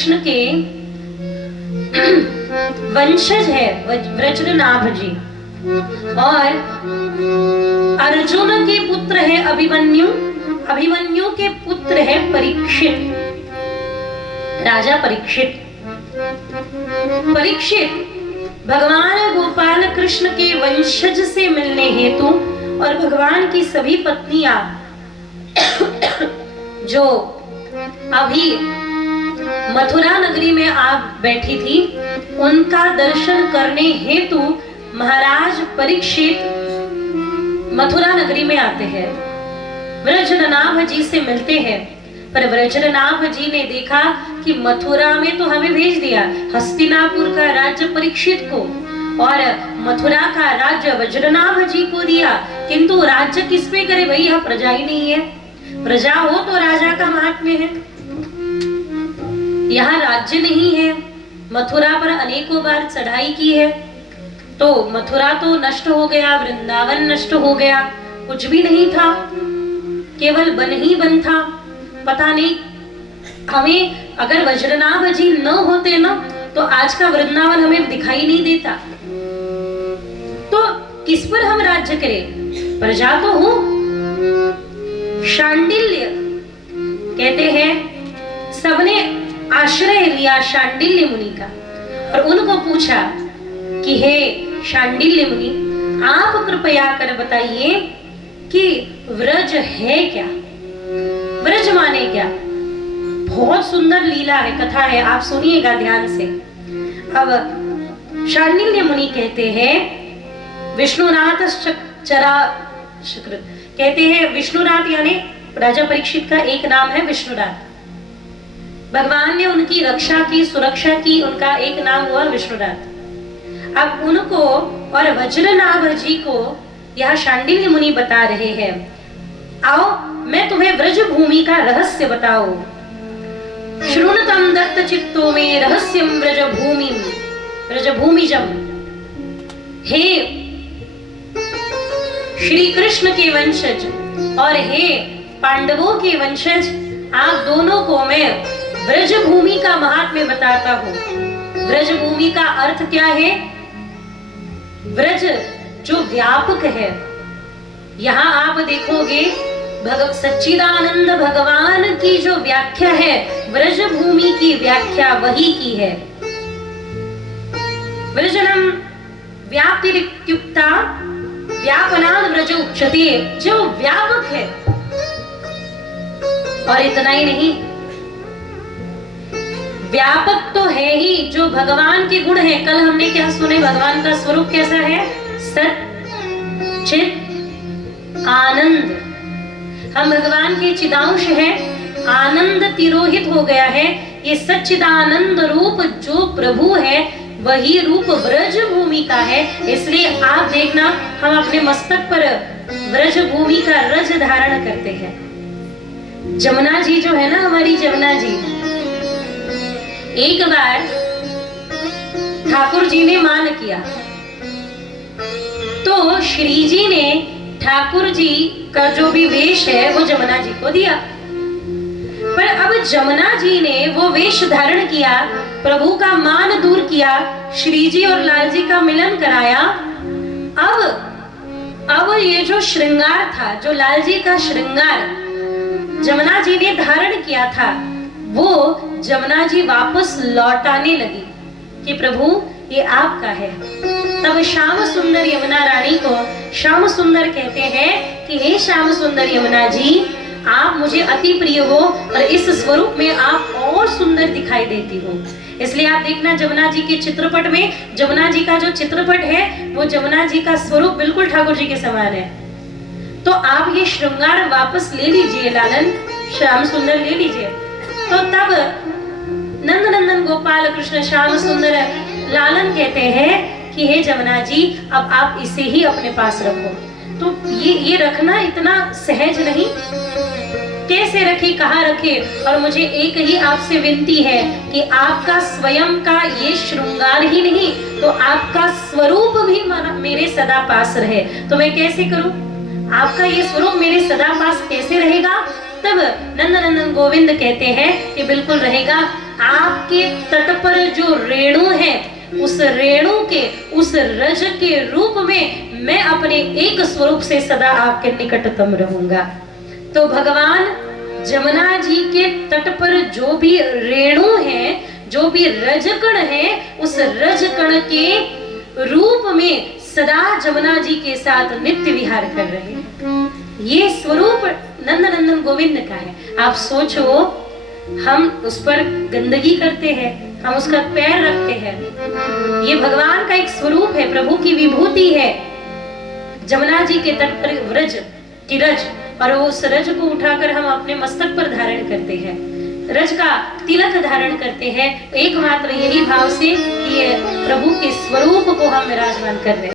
कृष्ण के वंशज है वज्रनाभ जी, और अर्जुन के पुत्र है अभिमन्यु, अभिमन्यु के पुत्र है परीक्षित, राजा परीक्षित। परीक्षित भगवान गोपाल कृष्ण के वंशज से मिलने हेतु और भगवान की सभी पत्नियां जो अभी मथुरा नगरी में आ बैठी थी, उनका दर्शन करने हेतु महाराज परीक्षित मथुरा नगरी में आते हैं, वज्रनाभ जी से मिलते हैं। पर वज्रनाभ जी ने देखा कि मथुरा में तो हमें भेज दिया, हस्तिनापुर का राज्य परीक्षित को और मथुरा का राज्य वज्रनाभ जी को दिया, किंतु राज्य किस पे करे भाई, यहाँ प्रजा ही नहीं है। प्रजा हो तो राजा का महात्म्य है, यहाँ राज्य नहीं है। मथुरा पर अनेकों बार चढ़ाई की है, तो मथुरा तो नष्ट हो गया, वृंदावन नष्ट हो गया, कुछ भी नहीं था, केवल वन ही वन था। पता नहीं हमें अगर वज्रनाभ जी न होते ना, तो आज का वृंदावन हमें दिखाई नहीं देता। तो किस पर हम राज्य करें, प्रजा तो हो। शांडिल्य कहते हैं सबने आश्रय लिया शांडिल्य मुनि का, और उनको पूछा कि हे शांडिल्य मुनि, आप कृपया कर बताइए कि व्रज है क्या, व्रज माने क्या। बहुत सुंदर लीला है, कथा है, आप सुनिएगा ध्यान से। अब शांडिल्य मुनि कहते हैं विष्णुनाथ चरा शुक्र, कहते हैं विष्णुनाथ यानी राजा परीक्षित का एक नाम है विष्णुनाथ। भगवान ने उनकी रक्षा की, सुरक्षा की, उनका एक नाम हुआ विष्णुनाथ। अब उनको और वज्रनाभ जी को यह शांडिल्य मुनि बता रहे हैं, आओ मैं तुम्हें व्रज भूमि का रहस्य बताओ। श्रुणतम दत्त चित्तो में रहस्यम व्रज भूमि, व्रज भूमिजम। हे श्री कृष्ण के वंशज और हे पांडवों के वंशज, आप दोनों को मैं व्रज भूमि का महात्म्य बताता हूँ। व्रज भूमि का अर्थ क्या है, व्रज जो व्यापक है। यहाँ आप देखोगे सच्चिदानंद भगवान की जो व्याख्या है, व्रज भूमि की व्याख्या वही की है। व्रजनम व्याप्तिरित्युक्ता व्यापनाद व्रज उच्यते, जो व्यापक है। और इतना ही नहीं, व्यापक तो है ही, जो भगवान के गुण है। कल हमने क्या सुने, भगवान का स्वरूप कैसा है, सत चित आनंद। हम भगवान के चिदांश हैं, आनंद तिरोहित हो गया है। ये सच्चिदानंद रूप जो प्रभु है, वही रूप व्रज भूमि का है। इसलिए आप देखना, हम अपने मस्तक पर व्रज भूमि का रज धारण करते हैं। जमुना जी जो है ना, हमारी जमुना जी, एक बार ठाकुर जी ने मान किया, तो श्री जी ने ठाकुर जी का जो भी वेश है वो जमुना जी को दिया। पर अब जमुना जी ने वो वेश धारण किया, प्रभु का मान दूर किया, श्री जी और लाल जी का मिलन कराया। अब ये जो श्रृंगार था, जो लाल जी का श्रृंगार जमुना जी ने धारण किया था, वो जमुना जी वापस लौटाने लगी कि प्रभु ये आपका है। तब श्याम सुंदर यमुना रानी को श्याम सुंदर कहते हैं कि हे श्याम सुंदर यमुना जी, आप मुझे अति प्रिय हो और इस स्वरूप में आप और सुंदर दिखाई देती हो। इसलिए आप देखना, जमुना जी के चित्रपट में, जमुना जी का जो चित्रपट है, वो जमुना जी का स्वरूप बिल्कुल ठाकुर जी के समान है। तो आप ये श्रृंगार वापस ले लीजिए लालन, श्याम सुंदर ले लीजिए। तो तब नंद नंदन गोपाल कृष्ण श्याम सुंदर लालन कहते हैं कि हे जमुना जी, अब आप इसे ही अपने पास रखो। तो ये रखना इतना सहज नहीं, कैसे रखे, कहाँ रखे। और मुझे एक ही आपसे विनती है कि आपका स्वयं का ये श्रृंगार ही नहीं, तो आपका स्वरूप भी मेरे सदा पास रहे। तो मैं कैसे करूं, आपका ये स्वरूप मेरे सदा पास कैसे रहेगा। तब नंद नंदन गोविंद कहते हैं कि बिल्कुल रहेगा। आपके तट पर जो रेणु है, उस रेणु के, उस रज के रूप में मैं अपने एक स्वरूप से सदा आपके निकटतम रहूंगा। तो भगवान जमुना जी के तट पर जो भी रेणु है, जो भी रजकण है, उस रजकण के रूप में सदा जमुना जी के साथ नित्य विहार कर रहे हैं। ये स्वरूप नंदनंदन गोविंद का है। आप सोचो, हम उस पर गंदगी करते हैं, हम उसका पैर रखते हैं। ये भगवान का एक स्वरूप है, प्रभु की विभूति है। जमुना जी के तट पर व्रज की रज, और उस रज को उठाकर हम अपने मस्तक पर धारण करते हैं, रज का तिलक धारण करते हैं, एकमात्र यही भाव से कि प्रभु के स्वरूप को हम विराजमान कर रहे हैं।